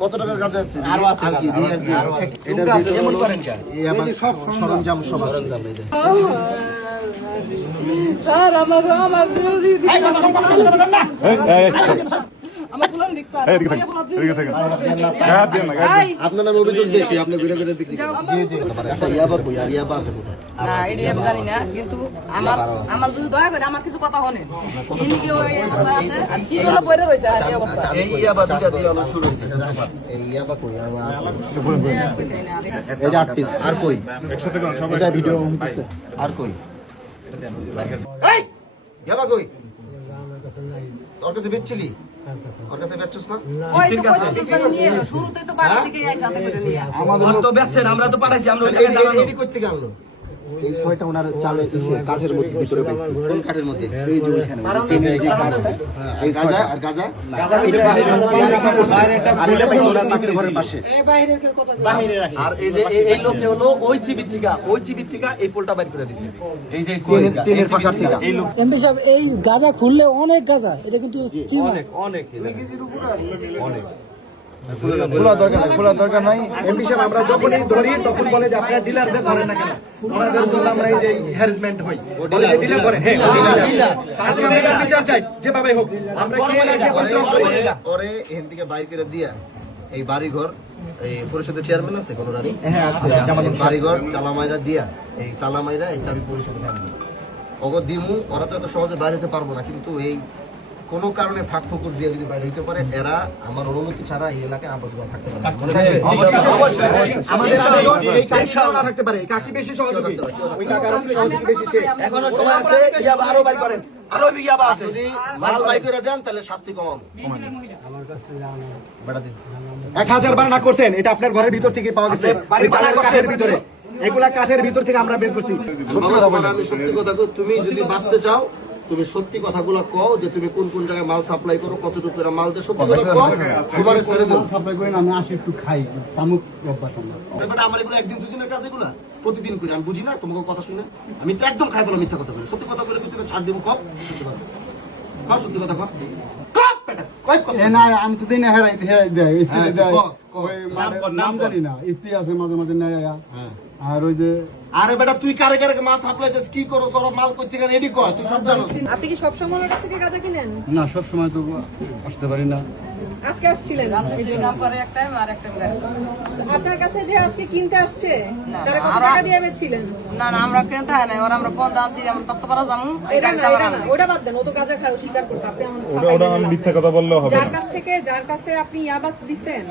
কত টাকার গাঁজা আছে? আরো আছে, সব সরঞ্জাম সব আছে। স্যার আমার আপনার নামে অভিযোগ বেশি, আপনি ঘুরে ঘুরে বিক্রি করেন। আচ্ছা, ইয়াবা কই? আর ইয়াবা আছে কোথায়? না এডি আমি জানি না, কিন্তু আমার যদি দয়া করে আমার কিছু কথা শুনেন। ইনি কি ওই অবস্থা আছে আর কি জন্য পড়ে রইছে আর এই অবস্থা। এই ইয়াবা দুইটা দিয়ে আমরা শুরু হইছে। এই ইয়াবা কই? এই আর্টিস্ট আর কই? একসাথে কোন সবাই এটা ভিডিও হইছে। আর কই? এই ইয়াবা কই? তোর কাছে বেচছিলি? ওর কাছে বেচছস না? ঠিক আছে, শুরুতে তো বাড়ি থেকে আইসা হাতে করে নিয়ে আমাদের তো বেচছেন, আমরা তো পাঠাইছি, আমরা ওই জায়গায় দাঁড়ানো। এডি কই থেকে আনলো? এই ছয়টা ওনার চালে এসে কাঠের মধ্যে ভিতরে পাইছি। কোন কাঠের মধ্যে? এই যে ওখানে তিনের যে কাঠ আছে। এই গাজা আর গাজা গাজা ভিতরে আর এটা পাইছি ওনার পাখির ঘরের পাশে। এই বাইরের কেউ কথা বাহিরে রাখি। আর এই যে এই লোকে হলো ওই চিবির থেকে এই পোলটা বাইর করে দিছে। এই যে তিনের ফাঁকার থেকে এই লোক এমপি সাহেব এই গাঁজা খুললে অনেক গাঁজা, এটা কিন্তু অনেক খোলা দরকার নাই। এমপি সাহেব আমরা যখনই ধরি তখন বলে যে আপনারা ডিলারদের ধরেন না কেন? ওনাদের জন্য আমরা এই যে হ্যারাসমেন্ট হই। বলে যে ডিলার করেন। হ্যাঁ, ডিলার। আজকে আমরা এটা বিচার চাই যেভাবে হোক। আমরা কে না কে পরিশ্রম করি। পরে এখান থেকে বাইর করে দিয়া এই বাড়িঘর এই পরিষদের চেয়ারম্যান আছে কোন রানী? হ্যাঁ আছে। বাড়িঘর তালামাইরা দিয়া এই তালামাইরা এই চাবি পরিষদে থাকবে। ওগো দিমু, ওরা তো এত সহজে বাইরে হতে পারবো না, কিন্তু এই কোনো কারণে ফাঁক ফোকর দিয়ে যদি বাইরে হইতে পারে, এরা আমার অনুমতি ছাড়া এই এলাকায় আবদ্ধ থাকতে পারে। আমাদের এই কাজটাও না থাকতে পারে। কাকি বেশি সহযোগী, ওই কাকার সহযোগী বেশি। সে এখনো সময় আছে, ইয়াবা আরো বাইর করেন, আরো ইয়াবা আছে। যদি মাল বাইর করে দেন তাহলে শাস্তি কমাবো। বেটা দিন 1000 বার না করছেন, এটা আপনার ঘরের ভিতর থেকে পাওয়া গেছে। কাঠের ভিতরে, এগুলা কাঠের ভিতর থেকে আমরা বের করছি। আমি সত্যি কথা কই, তুমি যদি বাঁচতে চাও তুমি সত্যি কথাগুলো কও যে তুমি কোন কোন জায়গায় মাল সাপ্লাই করো, কতটুকু করে মাল দেয়, সত্যি কথা কও। তোমার ছেড়ে দেব সাপ্লাই করি না, আমি আসি একটু খাই তামুক অভ্যাস আমার। ব্যাপারটা আমার এগুলো একদিন দুদিনের কাজ, এগুলো প্রতিদিন করি। আমি বুঝি না তোমাকে কথা শুনে? আমি তো একদম খাই বলো, মিথ্যা কথা বলি। সত্যি কথা বলে কিছু ছাড় দিব। কও সত্যি কথা, কও সত্যি কথা, কও কও বেটা, কই কও। না আমি তো দিনে হেরাই দেয় কও নাম জানি না, ইতিহাসে মাঝে মাঝে নেয়। আর ওই যে আরে বেটা তুই কারে কারে মাল সাপ্লাই দিস, কি করো, সব মাল কই থেকে রেডি কর, তুই সব জানো। আপনি কি সব সময় ওর কাছ থেকে গাঁজা কিনেন? না সব সময় তো আসতে পারি না। আজকে আসছিলেন? আপনি যে নাম করে একটা আর একটা আপনার কাছে যে আজকে কিনতে আসছে, তারা কত টাকা দিয়ে বেচছিলেন? না আমরা কিনতে হয় না, ওরা আমরা পদ আছি, আমরা তত্ত্ব করা জামু। এটা না ওটা বাদ দেন, ও তো গাঁজা খায়, স্বীকার করছে। আপনি ওটা আমি মিথ্যা কথা বললেও হবে। যার কাছে আপনি ইয়াবা দিবেন,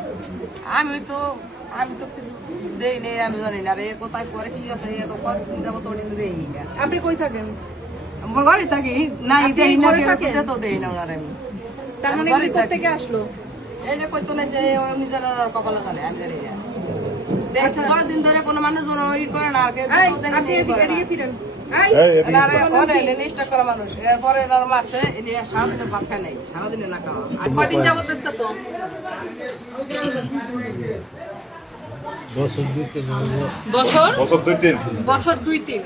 আমি তো কিছু দেই নেই, আমি জানি না রে কোথায় করে কি আছে। এত কতদিন যাবত ওটা দেই না। আপনি কই থাকেন? ঘরে থাকি। না দেই না, কেন তো দেই না ওনারে। আমি তার মানে কি কোথা থেকে আসলো? এনে কই তো নাই, যে নিজের কপালে জানে, আমি জানি না। দেখো কতদিন ধরে কোনো মানুষ ওই করে না। আর কে আপনি এদিকে ফিরেন। এরপরে মারছে, সারাদিনের ভাত খায় নাই, সারাদিনে না খাওয়া। কয়দিন যাবত বেচতেছো? বছর দুই তিন।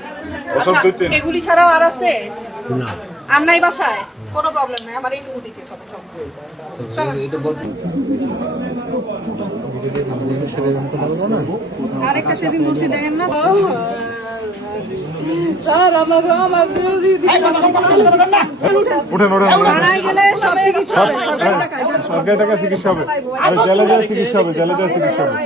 এগুলি ছাড়াও আর আছে? আর নাই বাসায়? কোনো প্রবলেম নাই, আমার এইটুকু দিকে সব আরেকটা সেদিন বলছি দেখেন না। স্যার আমার গেলে সব চিকিৎসা সরকারি টাকা চিকিৎসা হবে, আর জেলে যাওয়া চিকিৎসা হবে, জেলে যাওয়া চিকিৎসা হবে।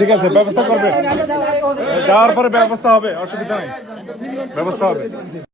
ঠিক আছে ব্যবস্থা করবে, যাওয়ার পরে ব্যবস্থা হবে, অসুবিধা নেই, ব্যবস্থা হবে।